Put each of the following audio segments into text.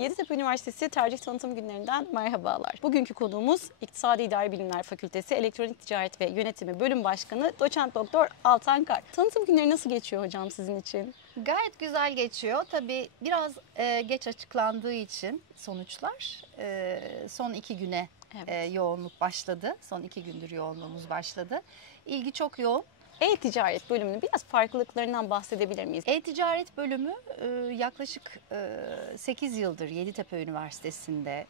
Yeditepe Üniversitesi Tercih Tanıtım Günlerinden merhabalar. Bugünkü konuğumuz İktisadi İdari Bilimler Fakültesi Elektronik Ticaret ve Yönetimi Bölüm Başkanı Doçent Doktor Altan Kar. Tanıtım günleri nasıl geçiyor hocam sizin için? Gayet güzel geçiyor. Tabii biraz geç açıklandığı için sonuçlar son 2 güne yoğunluk başladı. Son 2 gündür yoğunluğumuz başladı. İlgi çok yoğun. E-ticaret bölümünün biraz farklılıklarından bahsedebilir miyiz? E-ticaret bölümü yaklaşık 8 yıldır Yeditepe Üniversitesi'nde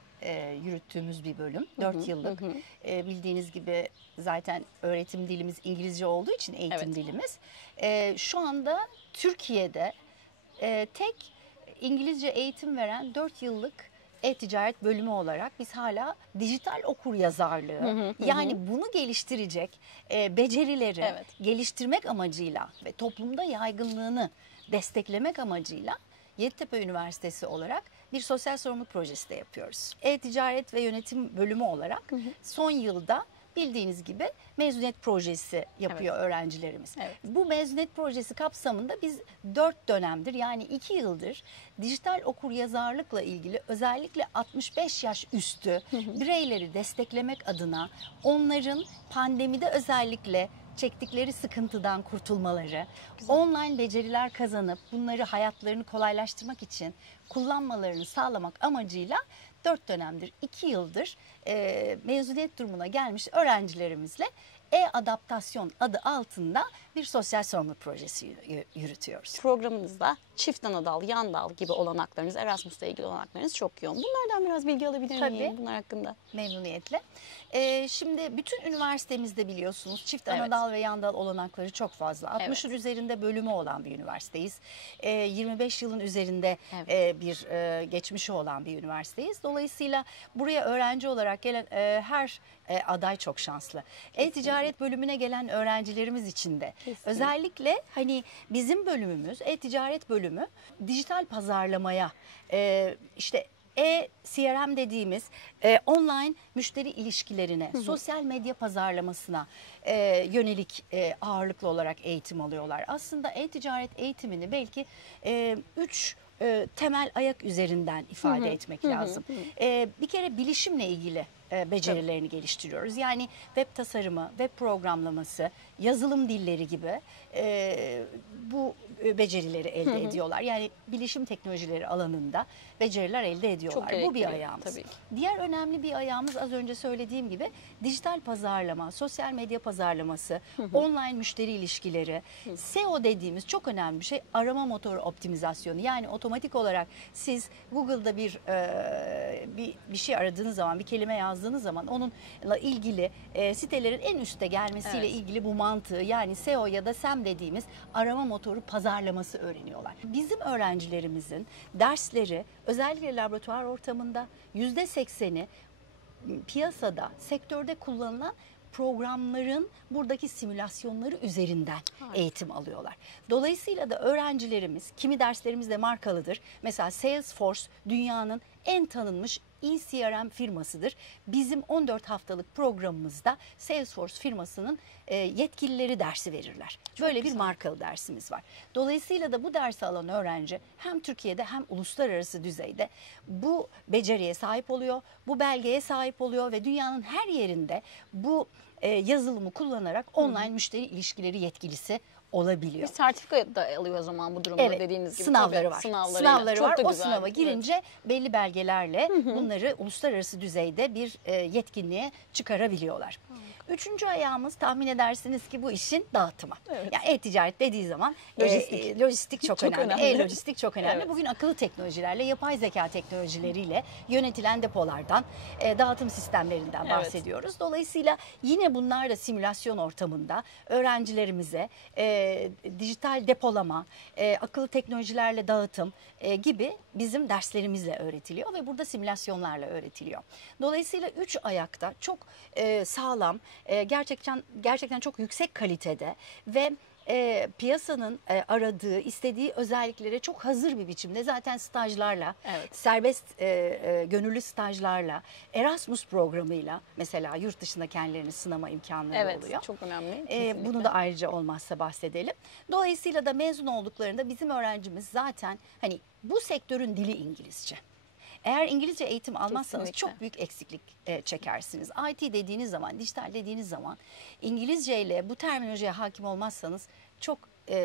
yürüttüğümüz bir bölüm. 4 yıllık. Bildiğiniz gibi zaten öğretim dilimiz İngilizce olduğu için eğitim dilimiz. Şu anda Türkiye'de tek İngilizce eğitim veren 4 yıllık e-ticaret bölümü olarak biz hala dijital okuryazarlığı yani bunu geliştirecek becerileri geliştirmek amacıyla ve toplumda yaygınlığını desteklemek amacıyla Yeditepe Üniversitesi olarak bir sosyal sorumluluk projesi de yapıyoruz. E-ticaret ve yönetim bölümü olarak son yılda bildiğiniz gibi mezuniyet projesi yapıyor öğrencilerimiz. Bu mezuniyet projesi kapsamında biz 4 dönemdir yani 2 yıldır dijital okuryazarlıkla ilgili özellikle 65 yaş üstü bireyleri desteklemek adına onların pandemide özellikle çektikleri sıkıntıdan kurtulmaları, online beceriler kazanıp bunları hayatlarını kolaylaştırmak için kullanmalarını sağlamak amacıyla 4 dönemdir, 2 yıldır mezuniyet durumuna gelmiş öğrencilerimizle e-adaptasyon adı altında bir sosyal sorumluluk projesi yürütüyoruz. Programınızda çift ana dal, yan dal gibi olanaklarınız, Erasmus'la ilgili olanaklarınız çok yoğun. Bunlardan biraz bilgi alabilir miyim bunlar hakkında? Memnuniyetle. Şimdi bütün üniversitemizde biliyorsunuz çift ana dal ve yan dal olanakları çok fazla. 60'ın üzerinde bölümü olan bir üniversiteyiz. 25 yılın üzerinde bir geçmişi olan bir üniversiteyiz. Dolayısıyla buraya öğrenci olarak gelen her aday çok şanslı. E-ticaret bölümüne gelen öğrencilerimiz için de özellikle hani bizim bölümümüz e-ticaret bölümü dijital pazarlamaya işte CRM dediğimiz online müşteri ilişkilerine, sosyal medya pazarlamasına yönelik ağırlıklı olarak eğitim alıyorlar. Aslında e-ticaret eğitimini belki 3 temel ayak üzerinden ifade etmek lazım. Bir kere bilişimle ilgili becerilerini geliştiriyoruz. Yani web tasarımı, web programlaması, yazılım dilleri gibi bu becerileri elde ediyorlar. Yani bilişim teknolojileri alanında beceriler elde ediyorlar. Bu bir ayağımız. Tabii ki. Diğer önemli bir ayağımız az önce söylediğim gibi dijital pazarlama, sosyal medya pazarlaması, online müşteri ilişkileri, SEO dediğimiz çok önemli bir şey, arama motoru optimizasyonu. Yani otomatik olarak siz Google'da bir şey aradığınız zaman, bir kelime yazdığınız zaman onunla ilgili sitelerin en üste gelmesiyle ilgili bu mantığı yani SEO ya da SEM dediğimiz arama motoru pazarlaması öğreniyorlar. Bizim öğrencilerimizin dersleri özellikle laboratuvar ortamında %80'i piyasada, sektörde kullanılan programların buradaki simülasyonları üzerinden eğitim alıyorlar. Dolayısıyla da öğrencilerimiz, kimi derslerimiz de markalıdır. Mesela Salesforce dünyanın en tanınmış eCRM firmasıdır. Bizim 14 haftalık programımızda Salesforce firmasının yetkilileri dersi verirler. Böyle bir markalı dersimiz var. Dolayısıyla da bu dersi alan öğrenci hem Türkiye'de hem uluslararası düzeyde bu beceriye sahip oluyor, bu belgeye sahip oluyor ve dünyanın her yerinde bu yazılımı kullanarak online müşteri ilişkileri yetkilisi olabiliyor. Bir sertifika da alıyor o zaman bu durumda dediğiniz gibi. Sınavları var. Sınavları var. O sınava girince belli belgelerle bunları uluslararası düzeyde bir yetkinliğe çıkarabiliyorlar. Üçüncü ayağımız tahmin edersiniz ki bu işin dağıtımı. Yani e-ticaret dediği zaman lojistik çok önemli. E-lojistik çok önemli. Bugün akıllı teknolojilerle, yapay zeka teknolojileriyle yönetilen depolardan, dağıtım sistemlerinden bahsediyoruz. Dolayısıyla yine bunlar da simülasyon ortamında öğrencilerimize dijital depolama, akıllı teknolojilerle dağıtım gibi bizim derslerimizle öğretiliyor ve burada simülasyonlarla öğretiliyor. Dolayısıyla 3 ayakta çok sağlam, gerçekten çok yüksek kalitede ve piyasanın aradığı, istediği özelliklere çok hazır bir biçimde zaten stajlarla, serbest gönüllü stajlarla, Erasmus programıyla mesela yurt dışında kendilerini sınama imkanları oluyor. Evet, çok önemli. Bunu da ayrıca olmazsa bahsedelim. Dolayısıyla da mezun olduklarında bizim öğrencimiz zaten hani bu sektörün dili İngilizce. Eğer İngilizce eğitim almazsanız Kesinlikle. çok büyük eksiklik çekersiniz. IT dediğiniz zaman, dijital dediğiniz zaman İngilizce ile bu terminolojiye hakim olmazsanız çok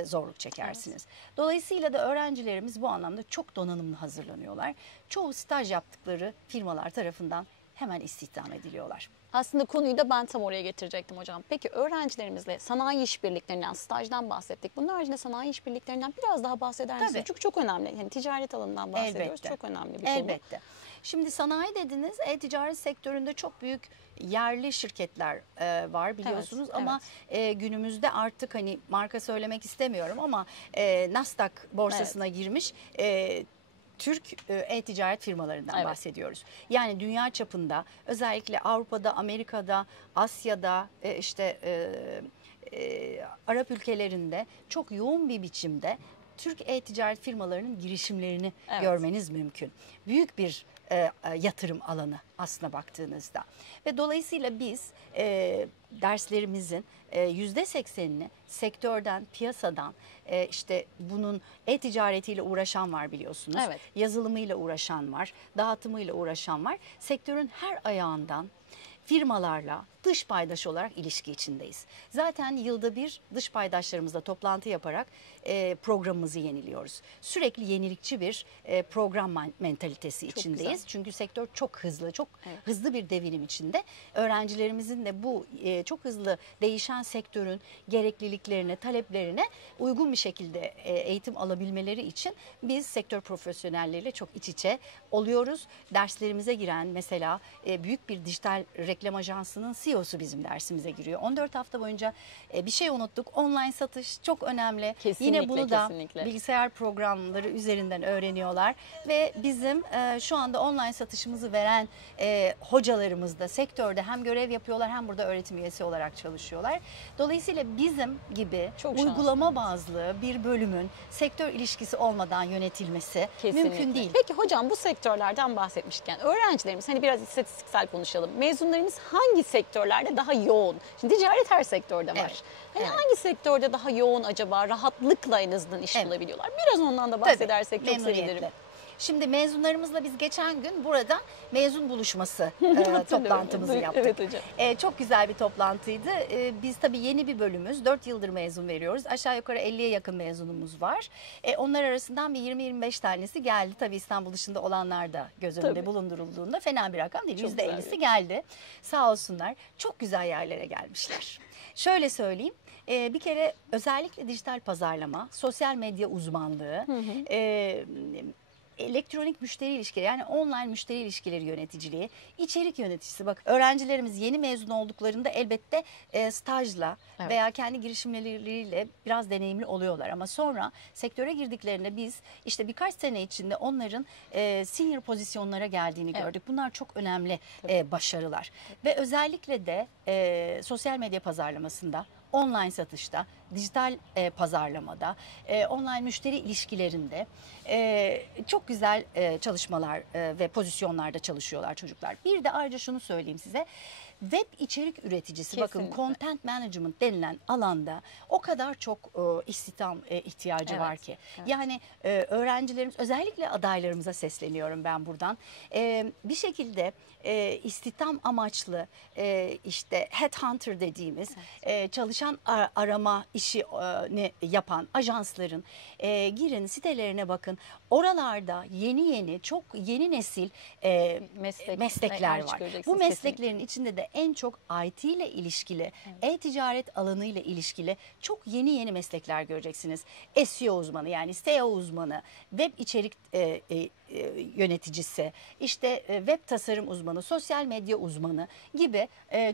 zorluk çekersiniz. Evet. Dolayısıyla da öğrencilerimiz bu anlamda çok donanımlı hazırlanıyorlar. Çoğu staj yaptıkları firmalar tarafından hemen istihdam ediliyorlar. Aslında konuyu da ben tam oraya getirecektim hocam. Peki öğrencilerimizle sanayi işbirliklerinden, stajdan bahsettik. Bunun haricinde sanayi işbirliklerinden biraz daha bahseder misiniz? Çünkü çok önemli. Yani ticaret alanından bahsediyoruz. Elbette. Çok önemli bir konu. Elbette. Şimdi sanayi dediniz, e-ticaret sektöründe çok büyük yerli şirketler var biliyorsunuz, evet, ama evet, günümüzde artık hani marka söylemek istemiyorum ama Nasdaq borsasına evet, girmiş Türk e-ticaret firmalarından evet, bahsediyoruz. Yani dünya çapında özellikle Avrupa'da, Amerika'da, Asya'da işte Arap ülkelerinde çok yoğun bir biçimde Türk e-ticaret firmalarının girişimlerini evet, görmeniz mümkün. Büyük bir yatırım alanı aslına baktığınızda. Ve dolayısıyla biz derslerimizin %80'ini sektörden, piyasadan, işte bunun e-ticaretiyle uğraşan var biliyorsunuz. Evet. Yazılımıyla uğraşan var, dağıtımıyla uğraşan var. Sektörün her ayağından firmalarla dış paydaş olarak ilişki içindeyiz. Zaten yılda bir dış paydaşlarımızla toplantı yaparak programımızı yeniliyoruz. Sürekli yenilikçi bir program mentalitesi çok içindeyiz. Güzel. Çünkü sektör çok hızlı, çok evet, hızlı bir devinim içinde. Öğrencilerimizin de bu çok hızlı değişen sektörün gerekliliklerine, taleplerine uygun bir şekilde eğitim alabilmeleri için biz sektör profesyonelleriyle çok iç içe oluyoruz. Derslerimize giren mesela büyük bir dijital reklam ajansının CEO'su bizim dersimize giriyor. 14 hafta boyunca bir şey unuttuk. Online satış çok önemli. Kesinlikle, yine bunu da kesinlikle, bilgisayar programları üzerinden öğreniyorlar. Ve bizim şu anda online satışımızı veren hocalarımız da sektörde hem görev yapıyorlar hem burada öğretim üyesi olarak çalışıyorlar. Dolayısıyla bizim gibi çok uygulama şanslı, bazlı bir bölümün sektör ilişkisi olmadan yönetilmesi kesinlikle mümkün değil. Peki hocam, bu sektörlerden bahsetmişken öğrencilerimiz, hani biraz istatistiksel konuşalım. Mezunlarımız hangi sektörlerde daha yoğun? Şimdi ticaret her sektörde var. Evet. Hani evet, hangi sektörde daha yoğun acaba, rahatlıkla en azından iş evet, bulabiliyorlar? Biraz ondan da bahsedersek tabii, çok sevinirim. Şimdi mezunlarımızla biz geçen gün burada mezun buluşması toplantımızı yaptık. Evet hocam. Çok güzel bir toplantıydı. Biz tabii yeni bir bölümüz. 4 yıldır mezun veriyoruz. Aşağı yukarı 50'ye yakın mezunumuz var. Onlar arasından bir 20-25 tanesi geldi. Tabii İstanbul dışında olanlar da göz önünde tabii, bulundurulduğunda fena bir rakam değil. %50'si geldi. Sağ olsunlar. Çok güzel yerlere gelmişler. Şöyle söyleyeyim. Bir kere özellikle dijital pazarlama, sosyal medya uzmanlığı, elektronik müşteri ilişkileri, yani online müşteri ilişkileri yöneticiliği, içerik yöneticisi. Bak, öğrencilerimiz yeni mezun olduklarında elbette stajla evet, veya kendi girişimleriyle biraz deneyimli oluyorlar. Ama sonra sektöre girdiklerinde biz işte birkaç sene içinde onların senior pozisyonlara geldiğini evet, gördük. Bunlar çok önemli başarılar. Evet. Ve özellikle de sosyal medya pazarlamasında, online satışta, dijital pazarlamada, online müşteri ilişkilerinde çok güzel çalışmalar ve pozisyonlarda çalışıyorlar çocuklar. Bir de ayrıca şunu söyleyeyim size. Web içerik üreticisi, kesinlikle, bakın content management denilen alanda o kadar çok istihdam ihtiyacı evet, var ki. Evet. Yani öğrencilerimiz, özellikle adaylarımıza sesleniyorum ben buradan. Bir şekilde istihdam amaçlı işte headhunter dediğimiz evet, çalışan arama işini yapan ajansların girin sitelerine bakın. Oralarda yeni çok yeni nesil meslekler var. Bu mesleklerin içinde de en çok IT ile ilişkili, evet, e-ticaret alanı ile ilişkili çok yeni meslekler göreceksiniz. SEO uzmanı, yani SEO uzmanı, web içerik yöneticisi, işte web tasarım uzmanı, sosyal medya uzmanı gibi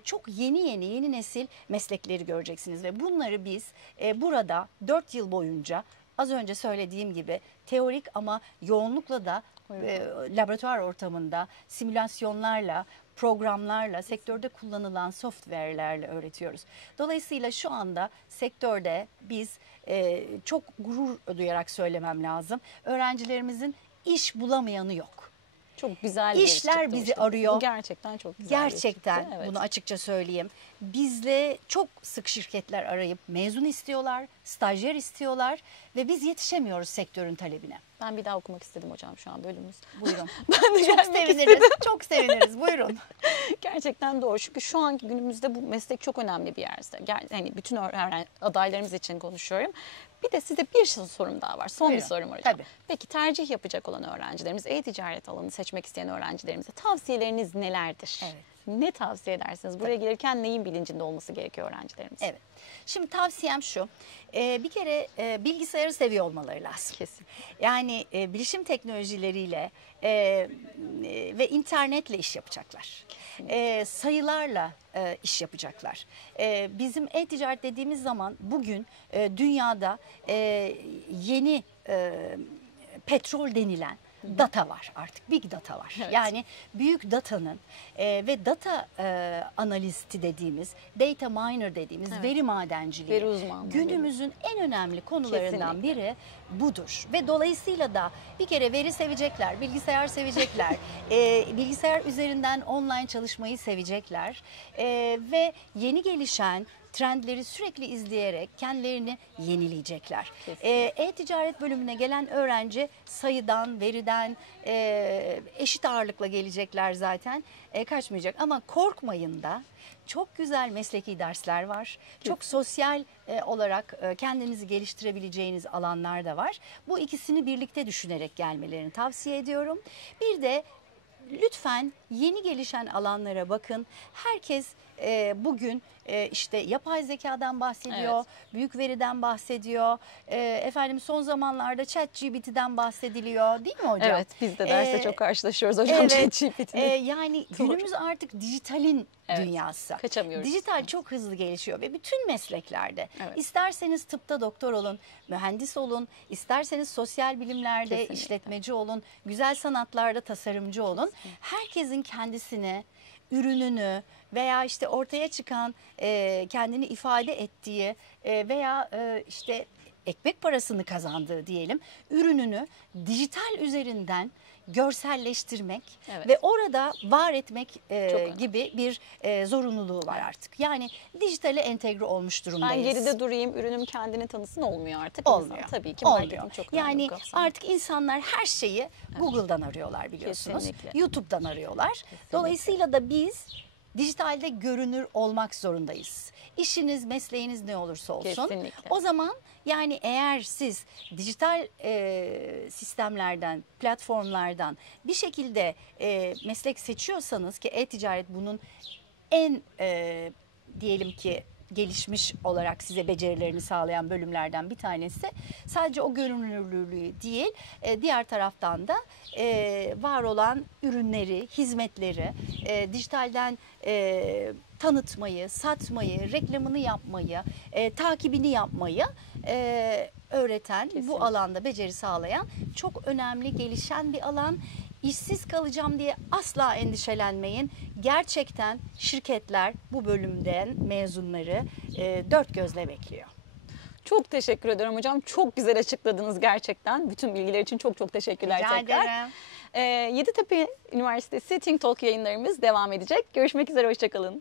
çok yeni nesil meslekleri göreceksiniz. Ve bunları biz burada 4 yıl boyunca, az önce söylediğim gibi teorik ama yoğunlukla da laboratuvar ortamında simülasyonlarla, programlarla, sektörde kullanılan software'lerle öğretiyoruz. Dolayısıyla şu anda sektörde biz çok gurur duyarak söylemem lazım, öğrencilerimizin iş bulamayanı yok. Çok güzel bir İşler çıktı bizi işte. arıyor. Bu gerçekten çok güzel bir Gerçekten çıktı. Evet. bunu açıkça söyleyeyim. Bizle çok sık şirketler arayıp mezun istiyorlar, stajyer istiyorlar ve biz yetişemiyoruz sektörün talebine. Ben bir daha okumak istedim hocam şu an bölümümüz. Buyurun. Ben de Çok gelmek seviniriz. istedim. Çok seviniriz. Buyurun. Gerçekten doğru. Çünkü şu anki günümüzde bu meslek çok önemli bir yerde. Yani bütün adaylarımız için konuşuyorum. Bir de size bir sorum daha var. Son bir Buyurun. sorum var hocam. Tabii. Peki tercih yapacak olan öğrencilerimiz, e-ticaret alanını seçmek isteyen öğrencilerimize tavsiyeleriniz nelerdir? Evet. Ne tavsiye edersiniz? Buraya gelirken neyin bilincinde olması gerekiyor öğrencilerimiz? Evet. Şimdi tavsiyem şu. Bir kere bilgisayarı seviyor olmaları lazım. Kesin. Yani bilişim teknolojileriyle ve internetle iş yapacaklar. Sayılarla iş yapacaklar. Bizim e-ticaret dediğimiz zaman bugün dünyada yeni petrol denilen data var artık, big data var. Evet. Yani büyük datanın ve data analisti dediğimiz, data miner dediğimiz Evet. veri madenciliği Veri uzmanlığı. günümüzün en önemli konularından Kesinlikle. biri budur. Ve dolayısıyla da bir kere veri sevecekler, bilgisayar sevecekler, bilgisayar üzerinden online çalışmayı sevecekler ve yeni gelişen trendleri sürekli izleyerek kendilerini yenileyecekler. E-ticaret bölümüne gelen öğrenci sayıdan, veriden eşit ağırlıkla gelecekler zaten. Kaçmayacak ama korkmayın da. Çok güzel mesleki dersler var. Çok sosyal olarak kendinizi geliştirebileceğiniz alanlar da var. Bu ikisini birlikte düşünerek gelmelerini tavsiye ediyorum. Bir de lütfen yeni gelişen alanlara bakın. Herkes bugün işte yapay zekadan bahsediyor, Evet. büyük veriden bahsediyor. Efendim son zamanlarda ChatGPT'den bahsediliyor, değil mi hocam? Evet, biz de derste çok karşılaşıyoruz hocam ChatGPT'nin. Yani Doğru. günümüz artık dijitalin Evet, dünyası. kaçamıyoruz. Dijital çok hızlı gelişiyor ve bütün mesleklerde. Evet. İsterseniz tıpta doktor olun, mühendis olun, isterseniz sosyal bilimlerde Kesinlikle. işletmeci olun, güzel sanatlarda tasarımcı olun. Herkesin kendisini, ürününü veya işte ortaya çıkan kendini ifade ettiği veya işte ekmek parasını kazandığı diyelim ürününü dijital üzerinden görselleştirmek Evet. ve orada var etmek önemli. gibi bir zorunluluğu var artık. Yani dijitale entegre olmuş durumdayız. Ben geride durayım, ürünüm kendini tanısın olmuyor artık. Olmuyor. İnsan, tabii ki Olmuyor. marketing çok önemli Yani bu kapsamda. artık insanlar her şeyi Google'dan arıyorlar biliyorsunuz. Kesinlikle. YouTube'dan arıyorlar. Dolayısıyla da biz dijitalde görünür olmak zorundayız. İşiniz, mesleğiniz ne olursa olsun. Kesinlikle. O zaman yani eğer siz dijital sistemlerden, platformlardan bir şekilde meslek seçiyorsanız ki e-ticaret bunun en diyelim ki gelişmiş olarak size becerilerini sağlayan bölümlerden bir tanesi. Sadece o görünürlüğü değil, diğer taraftan da var olan ürünleri, hizmetleri dijitalden tanıtmayı, satmayı, reklamını yapmayı, takibini yapmayı öğreten, Kesinlikle. bu alanda beceri sağlayan çok önemli, gelişen bir alan. İşsiz kalacağım diye asla endişelenmeyin. Gerçekten şirketler bu bölümden mezunları dört gözle bekliyor. Çok teşekkür ederim hocam. Çok güzel açıkladınız gerçekten. Bütün bilgiler için çok çok teşekkürler Rica tekrar. ederim. Yeditepe Üniversitesi Think Talk yayınlarımız devam edecek. Görüşmek üzere, hoşçakalın.